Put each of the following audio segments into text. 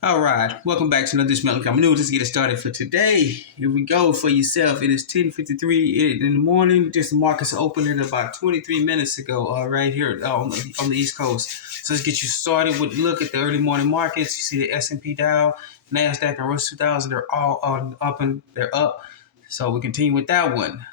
All right, welcome back to another Smelling Coming News. Let's get it started for today. Here we go for yourself. It is 10:53 in the morning. Just the markets opened about 23 minutes ago. Right here on the East Coast. So let's get you started with a look at the early morning markets. You see the S&P Dow, Nasdaq, and Russell 2000. They're all up and they're up. So we continue with that one.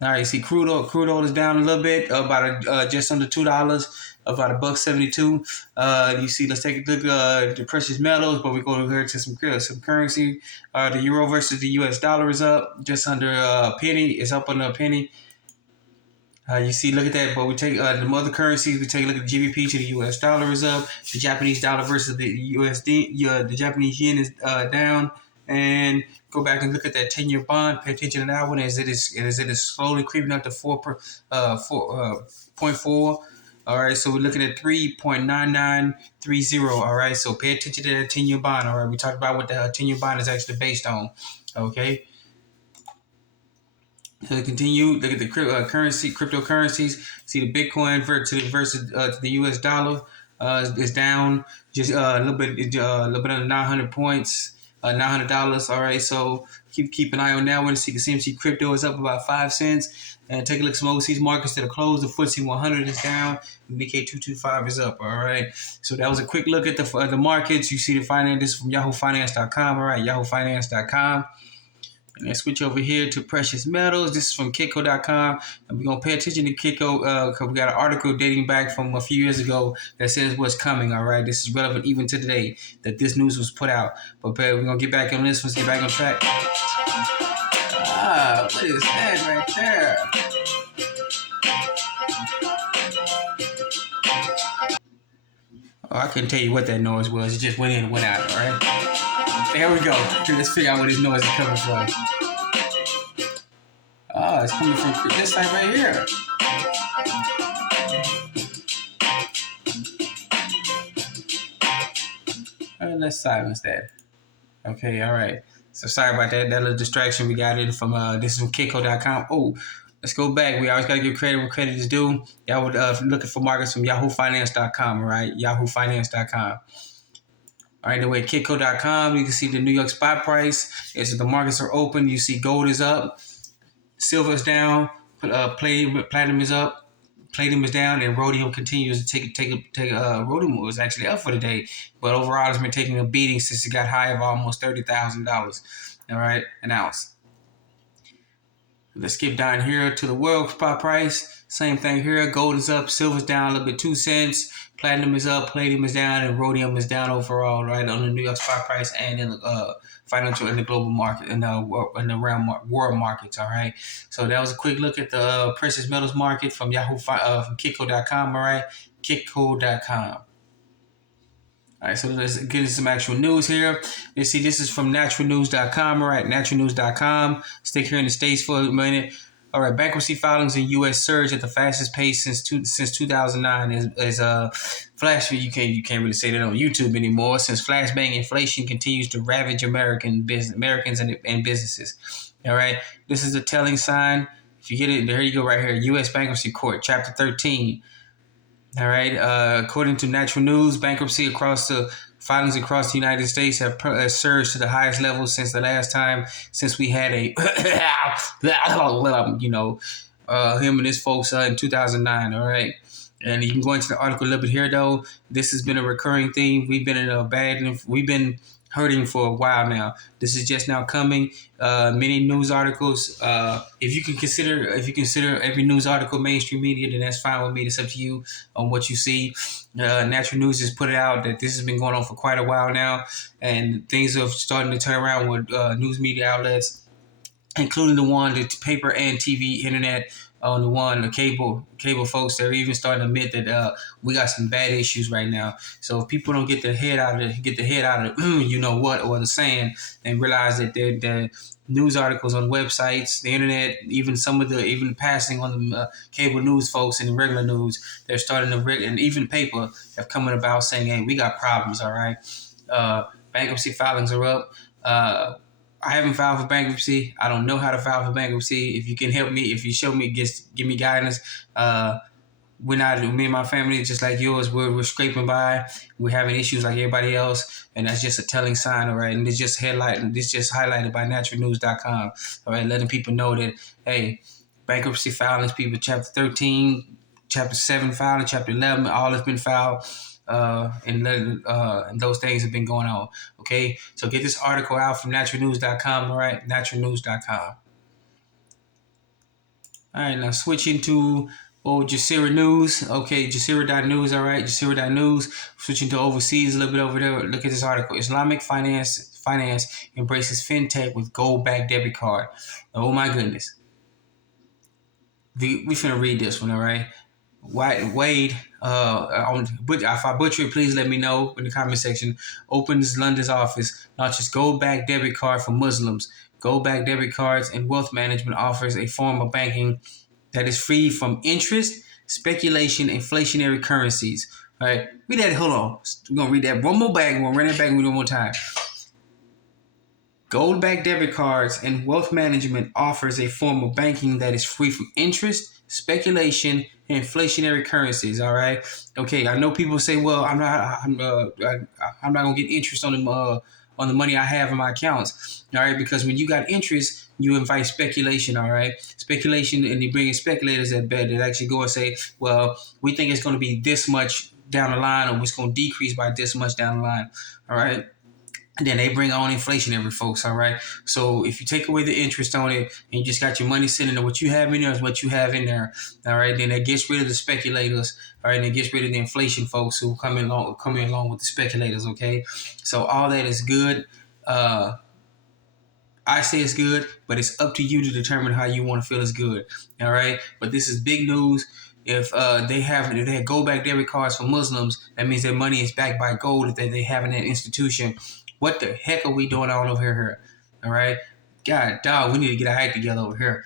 All right, you see crude oil. Crude oil is down a little bit, about just under $2, about $1.72. You see, let's take a look at the precious metals, but we go here to some currency. The euro versus the U.S. dollar is up just under a penny. It's up under a penny. You see, look at that. But we take the other currencies. We take a look at the GBP to the U.S. dollar is up. The Japanese dollar versus the USD. The Japanese yen is down. And go back and look at that 10-year bond. Pay attention to that one as it is slowly creeping up to 4.4. All right, so we're looking at 3.9930. All right, so pay attention to that 10-year bond. All right, we talked about what the 10-year bond is actually based on. Okay. So continue. Look at the cryptocurrencies. See the Bitcoin versus the U.S. dollar is down just a little bit under 900 points. $900. All right, so keep an eye on that one. See the CMC crypto is up about 5 cents. And take a look at some overseas markets that are closed. The FTSE 100 is down. The Nikkei 225 is up. All right. So that was a quick look at the markets. You see the finance. This is from YahooFinance.com. All right, YahooFinance.com. And then switch over here to precious metals. This is from Kitco.com. And we're going to pay attention to Kitco because we got an article dating back from a few years ago that says what's coming, all right? This is relevant even to today that this news was put out. But we're going to get back on this. Let's get back on track. What is that right there? Oh, I couldn't tell you what that noise was. It just went in and went out, all right? There we go. Let's figure out where this noise is coming from. Oh, it's coming from this side right here. All right, let's silence that. Okay, all right. So sorry about that little distraction we got in from, this is from Kitco.com. Oh, let's go back. We always got to give credit where credit is due. Y'all would looking for markets from YahooFinance.com, all right? YahooFinance.com. All right, the way Kitco.com, you can see the New York spot price. As the markets are open, you see gold is up, silver is down, platinum is up, platinum is down, and rhodium continues to take. Rhodium was actually up for the day, but overall it's been taking a beating since it got high of almost $30,000. All right, an ounce. Let's skip down here to the world spot price. Same thing here. Gold is up, silver's down a little bit, 2 cents. Platinum is up, palladium is down, and rhodium is down overall, right, on the New York spot price and in the financial in the global market in the world markets. All right. So that was a quick look at the precious metals market from from Kitco.com. All right, Kitco.com. All right, so let's get into some actual news here. Let's see, this is from naturalnews.com. All right, naturalnews.com. Stick here in the States for a minute. All right, bankruptcy filings in U.S. surge at the fastest pace since 2009 is flash. You can't really say that on YouTube anymore since flashbang inflation continues to ravage Americans and businesses. All right, this is a telling sign. If you get it, there you go right here. U.S. Bankruptcy Court, Chapter 13. All right. According to Natural News, bankruptcy filings across the United States have surged to the highest level since the last time since we had a, him and his folks in 2009. All right. And you can go into the article a little bit here, though. This has been a recurring theme. We've been hurting for a while now. This is just now coming. Many news articles. If you consider every news article mainstream media, then that's fine with me. It's up to you on what you see. Natural News has put it out that this has been going on for quite a while now, and things are starting to turn around with news media outlets, including the paper and TV, internet. On the cable folks, they're even starting to admit that we got some bad issues right now. So if people don't get their head out of you know what, or the saying, and realize that the news articles on websites, the internet, even passing on the cable news folks and the regular news, they're starting to and even paper have coming about saying, hey, we got problems. All right, bankruptcy filings are up. I haven't filed for bankruptcy. I don't know how to file for bankruptcy. If you can help me, if you show me, give me guidance. we're not, me and my family, just like yours, we're scraping by. We're having issues like everybody else, and that's just a telling sign, all right? And this just highlighted by naturalnews.com, all right? Letting people know that, hey, bankruptcy filings, people, chapter 13, chapter 7 filing, chapter 11, all has been filed. And those things have been going on, okay? So get this article out from naturalnews.com, all right? Naturalnews.com. All right, now switching to Jazeera News. Okay, Jazeera.news, all right, Jazeera.news. Switching to overseas a little bit over there. Look at this article. Islamic finance embraces fintech with gold-backed debit card. Oh my goodness. We finna read this one, all right? Wade, if I butcher it, please let me know in the comment section. Opens London's office, launches gold-backed debit card for Muslims. Gold-backed debit cards and wealth management offers a form of banking that is free from interest, speculation, inflationary currencies. All right, read that. Hold on. We're going to read that one more back. We're going to run it back one more time. Gold-backed debit cards and wealth management offers a form of banking that is free from interest, speculation, and inflationary currencies. All right. Okay. I know people say, "Well, I'm not gonna get interest on the money I have in my accounts." All right, because when you got interest, you invite speculation. All right, speculation, and you bring in speculators that actually go and say, "Well, we think it's going to be this much down the line, or it's going to decrease by this much down the line." All right. And then they bring on inflationary folks, all right? So if you take away the interest on it and you just got your money sitting there, what you have in there is what you have in there, all right? Then that gets rid of the speculators, all right? And it gets rid of the inflation folks who come in along with the speculators, okay? So all that is good. I say it's good, but it's up to you to determine how you want to feel is good, all right? But this is big news. If they have gold-backed debit cards for Muslims, that means their money is backed by gold that they have in that institution. What the heck are we doing all over here? All right, God, dog, we need to get our act together over here.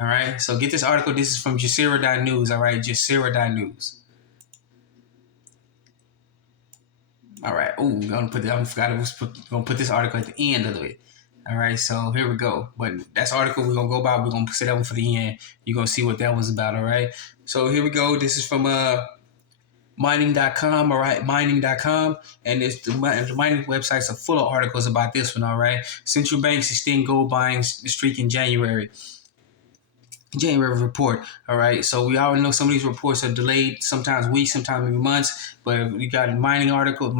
All right, so get this article. This is from Jazeera.news. All right, Jazeera.news. All right. Oh, I'm gonna put that. I forgot. Gonna put this article at the end of it. All right, so here we go. But that's article we're gonna go by. We're gonna set that one for the end. You're gonna see what that was about. All right. So here we go. This is from mining.com, all right, mining.com, and the mining websites are full of articles about this one, all right. Central banks extend gold buying streak in January report, all right. So we already know some of these reports are delayed, sometimes weeks, sometimes maybe months, but we got mining articles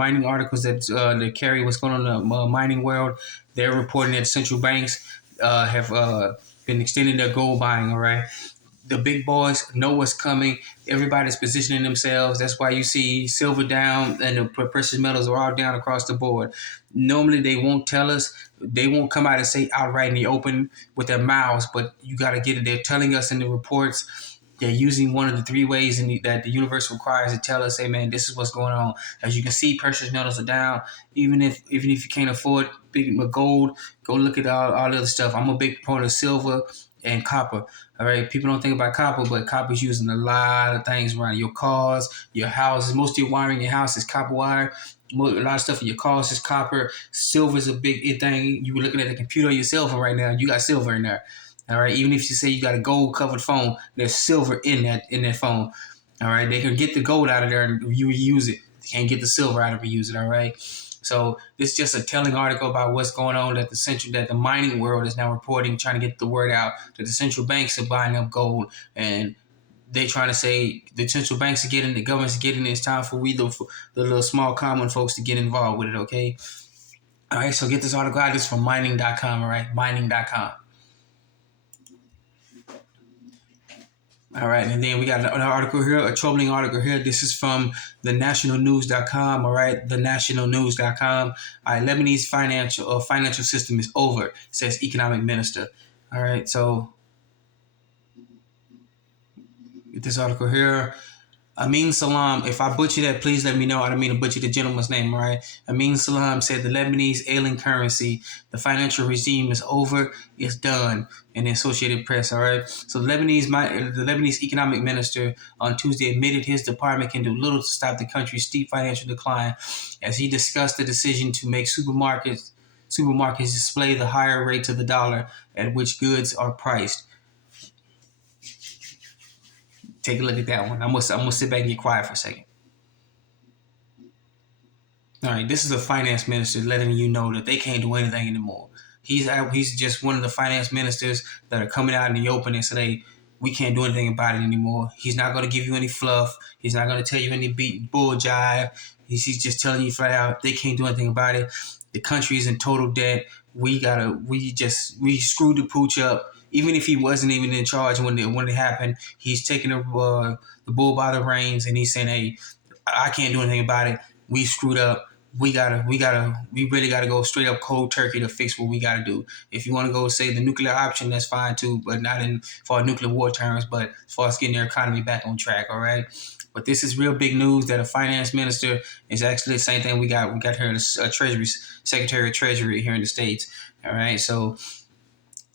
that carry what's going on in the mining world. They're reporting that central banks have been extending their gold buying, all right. The big boys know what's coming. Everybody's positioning themselves. That's why you see silver down and the precious metals are all down across the board. Normally, they won't tell us. They won't come out and say outright in the open with their mouths, but you got to get it. They're telling us in the reports. They're using one of the three ways that the universe requires to tell us, hey, man, this is what's going on. As you can see, precious metals are down. Even if you can't afford big gold, go look at all the other stuff. I'm a big proponent of silver and copper. All right, people don't think about copper, but copper is used in a lot of things around your cars, your houses. Most of your wiring in your house is copper wire. A lot of stuff in your cars is copper. Silver is a big thing. You were looking at the computer on your cell phone right now. You got silver in there. All right, even if you say you got a gold covered phone, there's silver in that phone. All right, they can get the gold out of there and you use it. They can't get the silver out of it and use it. All right. So this is just a telling article about what's going on that the mining world is now reporting, trying to get the word out that the central banks are buying up gold, and they trying to say the central banks are getting, the government's getting it. It's time for the little small common folks to get involved with it. Okay. All right. So get this article out. This is from mining.com. All right. Mining.com. All right, and then we got an article here, a troubling article here. This is from thenationalnews.com. All right, thenationalnews.com. All right, Lebanese financial system is over, says economic minister. All right, so get this article here. Amin Salam, if I butcher that, please let me know. I don't mean to butcher the gentleman's name, all right? Amin Salam said the Lebanese ailing currency, the financial regime is over, it's done, in the Associated Press, all right? So the Lebanese economic minister on Tuesday admitted his department can do little to stop the country's steep financial decline as he discussed the decision to make supermarkets display the higher rate of the dollar at which goods are priced. Take a look at that one. I'm gonna sit back and get quiet for a second. All right, this is a finance minister letting you know that they can't do anything anymore. He's just one of the finance ministers that are coming out in the open and say we can't do anything about it anymore. He's not going to give you any fluff. He's not going to tell you any bull jive. He's just telling you flat out they can't do anything about it. The country is in total debt. We screwed the pooch up. Even if he wasn't even in charge when it happened, he's taking the bull by the reins and he's saying, "Hey, I can't do anything about it. We screwed up. We really gotta go straight up cold turkey to fix what we gotta do. If you want to go say the nuclear option, that's fine too, but not in for nuclear war terms, but as far as getting their economy back on track, all right? But this is real big news that a finance minister is actually the same thing we got here in the Treasury Secretary of Treasury here in the States, all right? So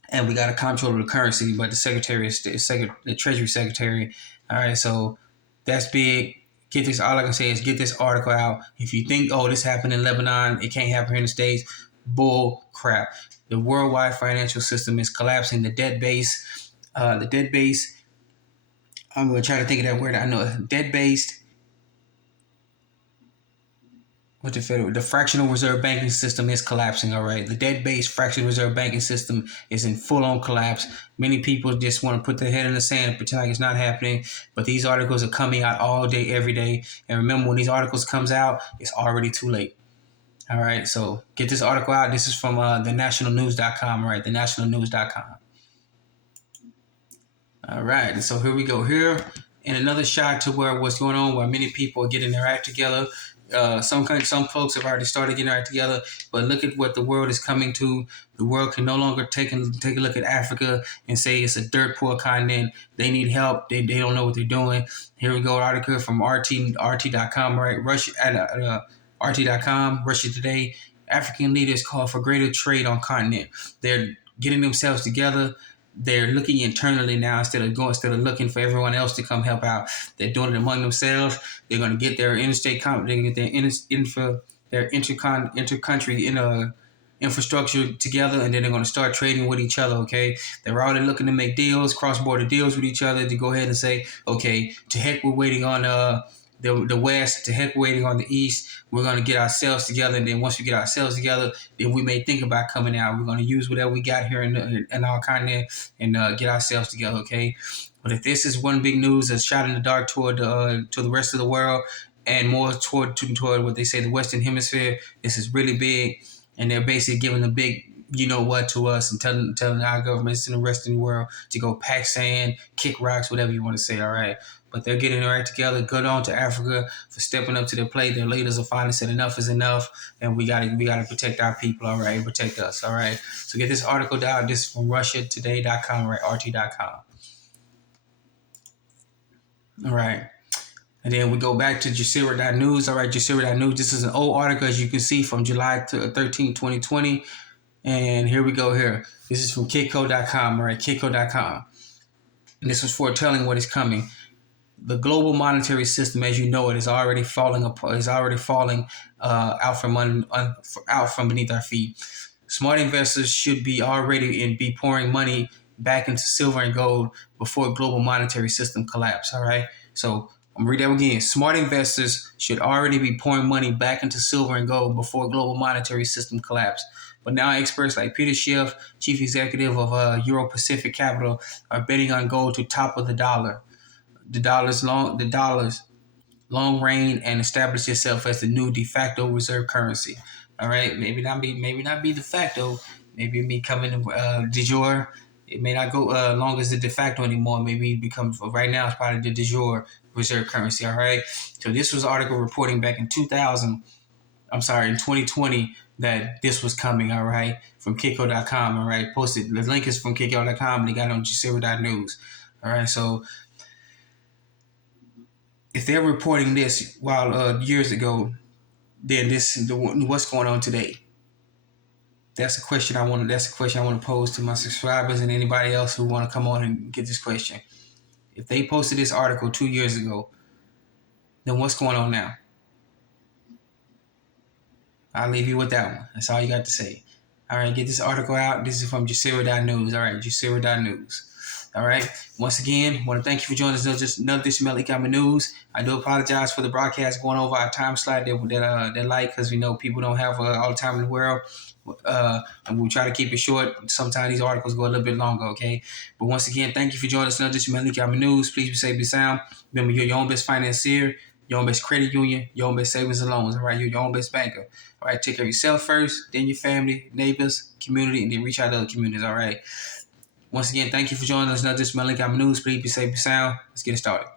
and we got a comptroller of the currency, but the Secretary of State, the Treasury Secretary. All right, so that's big. Get this. All I can say is get this article out. If you think, oh, this happened in Lebanon, it can't happen here in the States, bull crap. The worldwide financial system is collapsing. The debt base. I'm gonna try to think of that word. I know debt based. What the fractional reserve banking system is collapsing. All right, the debt-based fractional reserve banking system is in full-on collapse. Many people just want to put their head in the sand and pretend like it's not happening. But these articles are coming out all day, every day. And remember, when these articles comes out, it's already too late. All right, so get this article out. This is from thenationalnews.com. All right, thenationalnews.com. All right, and so here we go. Here, and another shot to what's going on, where many people are getting their act together. Some folks have already started getting their act together, but look at what the world is coming to. The world can no longer take a look at Africa and say it's a dirt poor continent. They need help. They don't know what they're doing. Here we go. An article from RT.com. Right, RT.com. Russia Today. African leaders call for greater trade on continent. They're getting themselves together. They're looking internally now instead of looking for everyone else to come help out. They're doing it among themselves. They're going to get their intercountry infrastructure together, and then they're going to start trading with each other. Okay, they're already looking to make deals, cross-border deals with each other to go ahead and say, okay, to heck, we're waiting on the West, to heck waiting on the East. We're going to get ourselves together, and then once we get ourselves together, then we may think about coming out. We're going to use whatever we got here in our continent and get ourselves together, okay? But if this is one big news that's shot in the dark toward to the rest of the world and more toward what they say the Western Hemisphere, this is really big, and they're basically giving a big you know what to us and telling our governments and the rest of the world to go pack sand, kick rocks, whatever you want to say, all right? But they're getting their act together. Good on to Africa for stepping up to their plate. Their leaders are finally said enough is enough, and we gotta protect our people, all right? Protect us, all right? So get this article down. This is from RussiaToday.com, right? RT.com. All right. And then we go back to Jazeera.news. All right, Jazeera.news. This is an old article, as you can see, from July 13, 2020. And here we go here. This is from Kitco.com, all right? Kitco.com. And this was foretelling what is coming. The global monetary system, as you know it, is already falling apart. Is already falling out from beneath our feet. Smart investors should be be pouring money back into silver and gold before global monetary system collapse. All right. So I'm gonna read that again. Smart investors should already be pouring money back into silver and gold before global monetary system collapse. But now experts like Peter Schiff, chief executive of Euro Pacific Capital, are betting on gold to topple the dollar. The dollar's long reign and establish itself as the new de facto reserve currency. All right, maybe not be de facto. Maybe it may come in de jure. It may not go long as the de facto anymore. Maybe it becomes right now it's probably the de jure reserve currency. All right. So this was an article reporting back in 2020 that this was coming. All right, from Kitco.com. All right, posted. The link is from Kitco.com and they got it on Jazeera.news. All right, so if they're reporting this while years ago, then what's going on today? That's a question I want to pose to my subscribers and anybody else who want to come on and get this question. If they posted this article 2 years ago, then what's going on now? I'll leave you with that one. That's all you got to say. All right, get this article out. This is from Jazeera.news. All right, Jazeera.news. All right. Once again, want to thank you for joining us. Just another edition of Economic News. I do apologize for the broadcast going over our time slot that light, because we know people don't have all the time in the world. And we'll try to keep it short. Sometimes these articles go a little bit longer, okay? But once again, thank you for joining us. Another edition of Economic News. Please be safe, be sound. Remember, you're your own best financier, your own best credit union, your own best savings and loans. All right, you're your own best banker. All right, take care of yourself first, then your family, neighbors, community, and then reach out to other communities. All right. Once again, thank you for joining us. Another edition of News. Please be safe, be sound. Let's get it started.